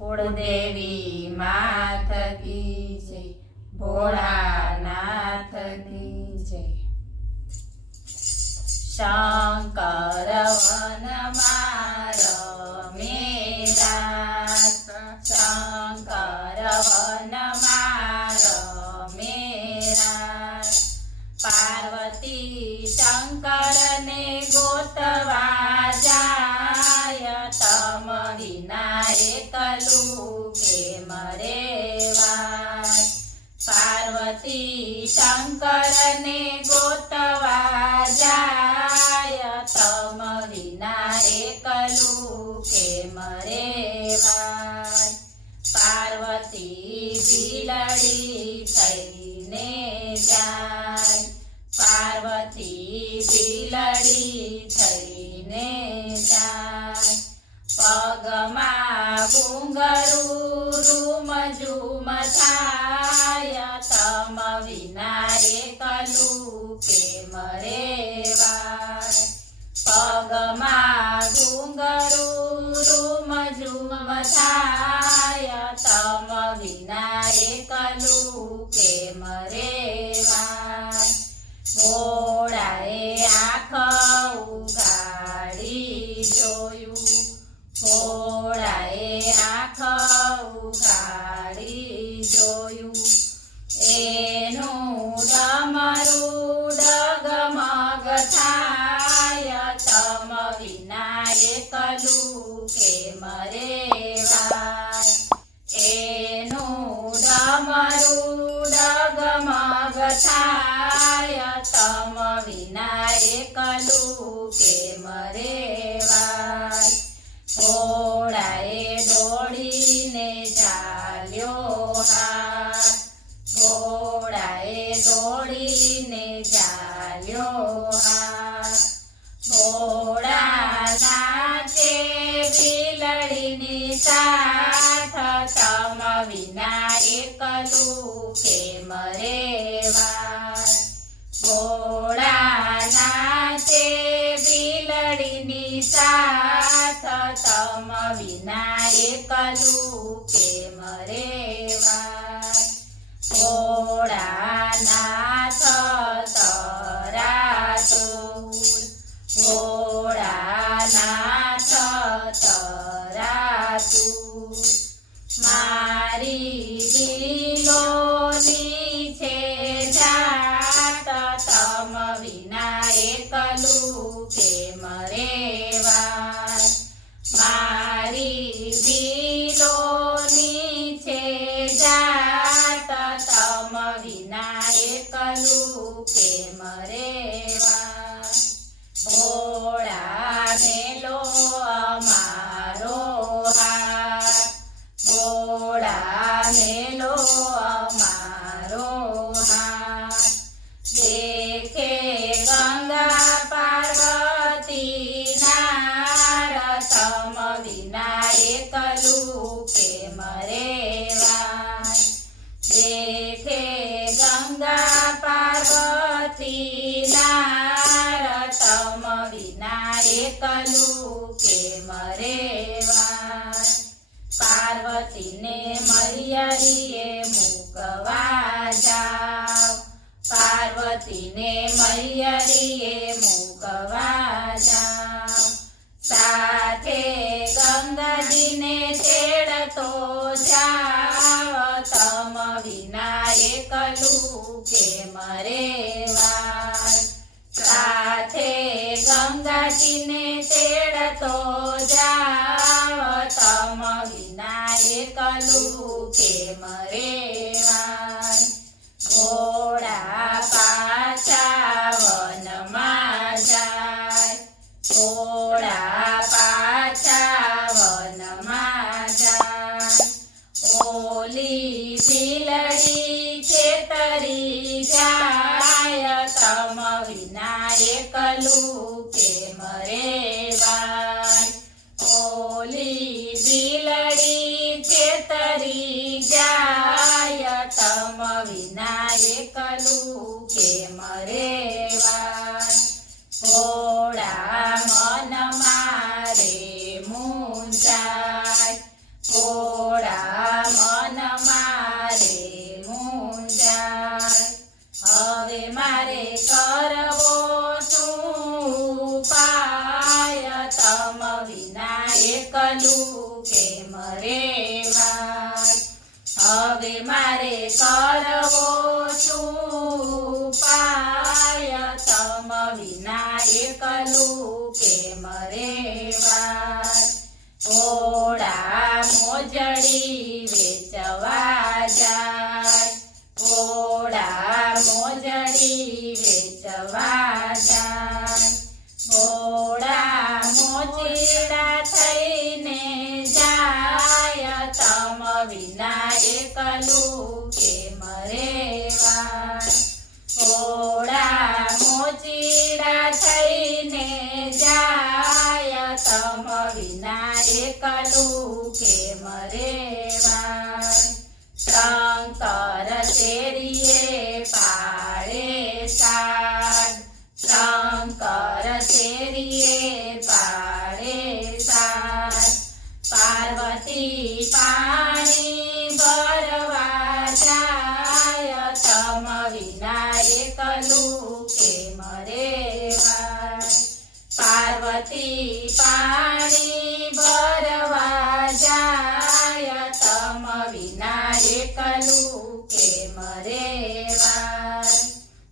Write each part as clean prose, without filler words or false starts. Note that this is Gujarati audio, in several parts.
कुलदेवी माथ की जय, भोळानाथ की जय। शंकर वन मेरा, शंकर वन मेरा। पार्वती शंकर ने गोतवा जाय, तम विना एकलू के मरेवाय। पार्वती शंकर ने गोतवा जाय, तम विना एकलू के मरेवाय। पार्वती बिलड़ी थईने जाय, पार्वती बिलड़ी थईने जाय। पगमा घुंघरू रूम झूम थाय, तम विना एकलू के मरेवाय। पगमा घुंघरू रूम झूम थाय, तम विना एकलू के मरेवाय। घोड़ाए आँख उघाड़ी जोयू, घोड़ाए आँख उघाड़ी जोयू। एनु डमरू डगमग थाय, तम विना एकलू के मरेवाय। एनु डमरू डगमग थाय, तम विना एकलू के मरेवाय। घोड़ाए दौड़ीने चाल्यो हाथ, घोड़ाए दौड़ीने चाल्यो हाथ। घोड़ा नाचे बिलड़ीनी साथ, तम विना एकलू के मरेवाय। घोड़ा नाचे बिलड़ीनी साथ, तम विना एकलू के मरेवाय। घोड़ा नाथ तरातुर, घोड़ा नाथ तरातुर। मारी दिलोनी छे जात, तम विना एकलू के मरेवाय। मारी दिलोनी छे जात, तम विना एकलू के मरेवाय। घोड़ा मेलो अमारो हाथ, घोड़ा मेलो अमारो हाथ। देखे गंगा पार्वती नार, तम विना एकलू के मरेवाय। देखे गंगा पार्वती नार, तम विना एकलू के मरेवाय। पार्वती ने मैयरिए मुकवा जाओ, पार्वती ने मैयरिए मुकवा जाओ। साथे गंगाजी ने तेड़तो जाओ, तम विना एकलू के मरेवाय। साथे गंगाजी ने तेड़तो जाओ, तम विना एकलू के मरेवाय। घोड़ा पाछा वनमा जाय, घोड़ा पाछा वनमा जाय। ओली बिलड़ी खेतरी जाय, तम विना एकलू के मरेवाय। ओली बिलड़ी खेतरी जाय, એકલું કેમ રેવાય. હવે મારે કરવો શું પાય, તમ વિના એકલું કેમ રેવાય. ઘોડા મોજડી વેચવા જાય, ઘોડા મોજડી વેચવા જાય. ઘોડા મોજીડા થઈને જાય, તમ વિના એકલું કેમ રેવાય. ઘોડા મોજીડા થઈને જાય, તમ વિના એકલું કેમ રેવાય. શંકર શેરીએ પાળે સાદ, શંકર શેરીએ પાળે સાદ. પાર્વતી પાણી ભરવા જાય, તમ વિના એકલું કેમ રેવાય. પાર્વતી પાણી ભરવા જાય, તમ વિના એકલું કેમ રેવાય.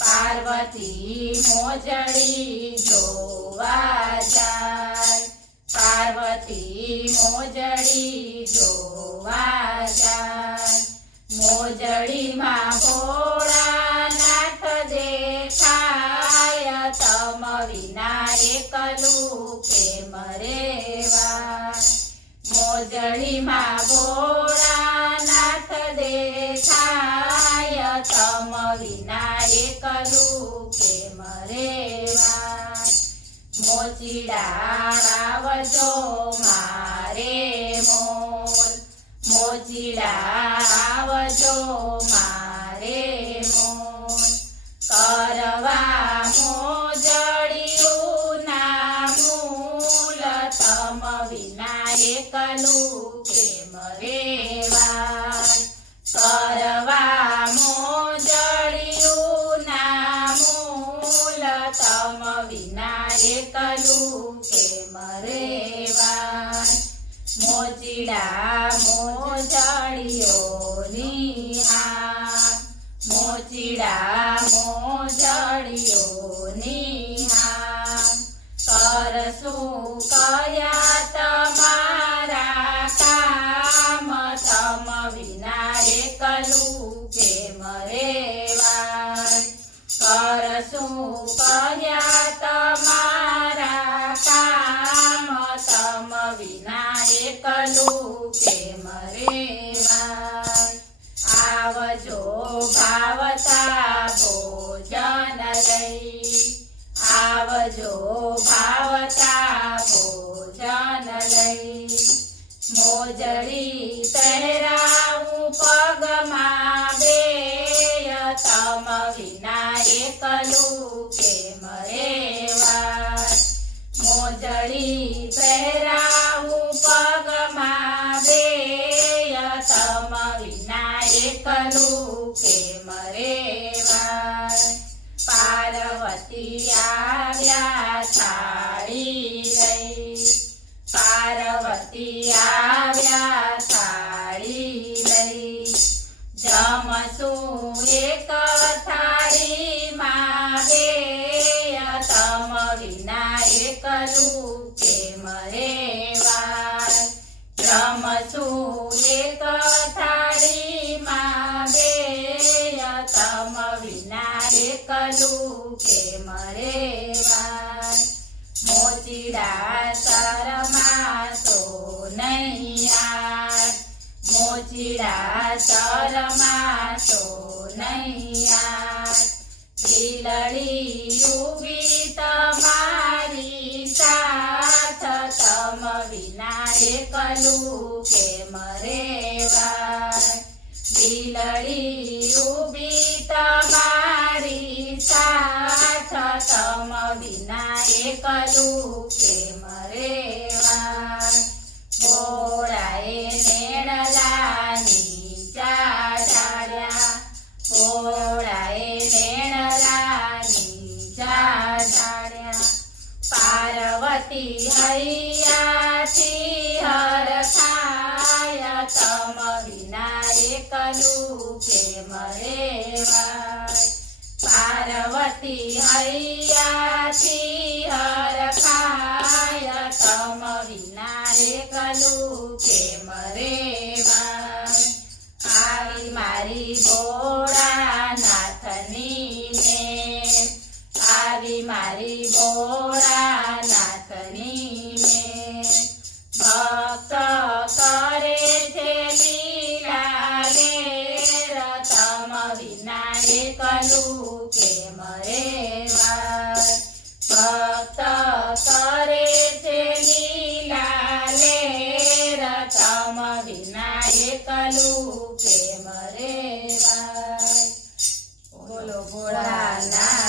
પાર્વતી મોજડી જોવા જાય, પાર્વતી મોજડી જોવા જાય. મોજડીમાં ભોળાનાથ દેખાય, તમ વિના એકલું કેમ રેવાય. મોજડીમાં ભોળાનાથ દેખાય, તમ વિના એકલું કેમ રેવાય. મોચીડા આવજો મારે મોર, મોચીડા આવજો મારે મોર. કરવા મોજડિયું ના મૂલ, તમ વિના એકલું કેમ રેવાય. કરવા મોજડિયું ના મૂલ, તમ વિના એકલું કેમ રેવાય. મોચીડા મોજડિયોની હા, મોચીડા મોજડિયોની હા. કરશું કયા તમારા કામ, તમ વિના એકલું કેમ રેવાય. કરશું કયા તમારા કામ, તમ વિના એકલું કેમ રેવાય. આવજો ભાવતા ભોજન લઈ, આવજો ભાવતા ભોજન લઈ. મોજડી પહેરાવું પગમાં બેય, તમ વિના એકલું કેમ રેવાય. મોજડી પહેરાવું પગમાં બેય, તમ વિના એકલું કેમ રેવાય. પાર્વતી આવ્યા થાળી લઈ, પાર્વતી આવ્યા થાળી લઈ. જમશું એક થાળીમાં બેય, તમ વિના એકલું કેમ રેવાય. જમશું એક થાળીમાં બેય, તમ વિના એકલું કેમ રેવાય. મોચીડા શરમાશો નહીં આજ, મોચીડા શરમાશો નહીં આજ. બિલડી ઊભી તમારી સાથ, તમ વિના એકલું કેમ રેવાય. બિલડી ઊભી તમારી સાથ, તમ વિના એકલું કેમ રેવાય. ભોળાએ નેણલાની ચાઢાડ્યા, ભોળાએ નેણલાની ચાઢાડ્યા. પાર્વતી હૈયાથી હરખાય તમ વિના એકલું કેમ રેવાય પાર્વતી હૈયાથી હરખાય તમ વિના એકલું કેમ રેવાય આવી મારી ભોળાનાથની ને આવી મારી ભોળાનાથની ને ભક્ત કરે છે લીલા લેર તમ વિના એકલું કેમ રેવાય ભક્ત કરે છે લીલા લેર તમ વિના એકલું કેમ રેવાય બોલો ભોળાનાથ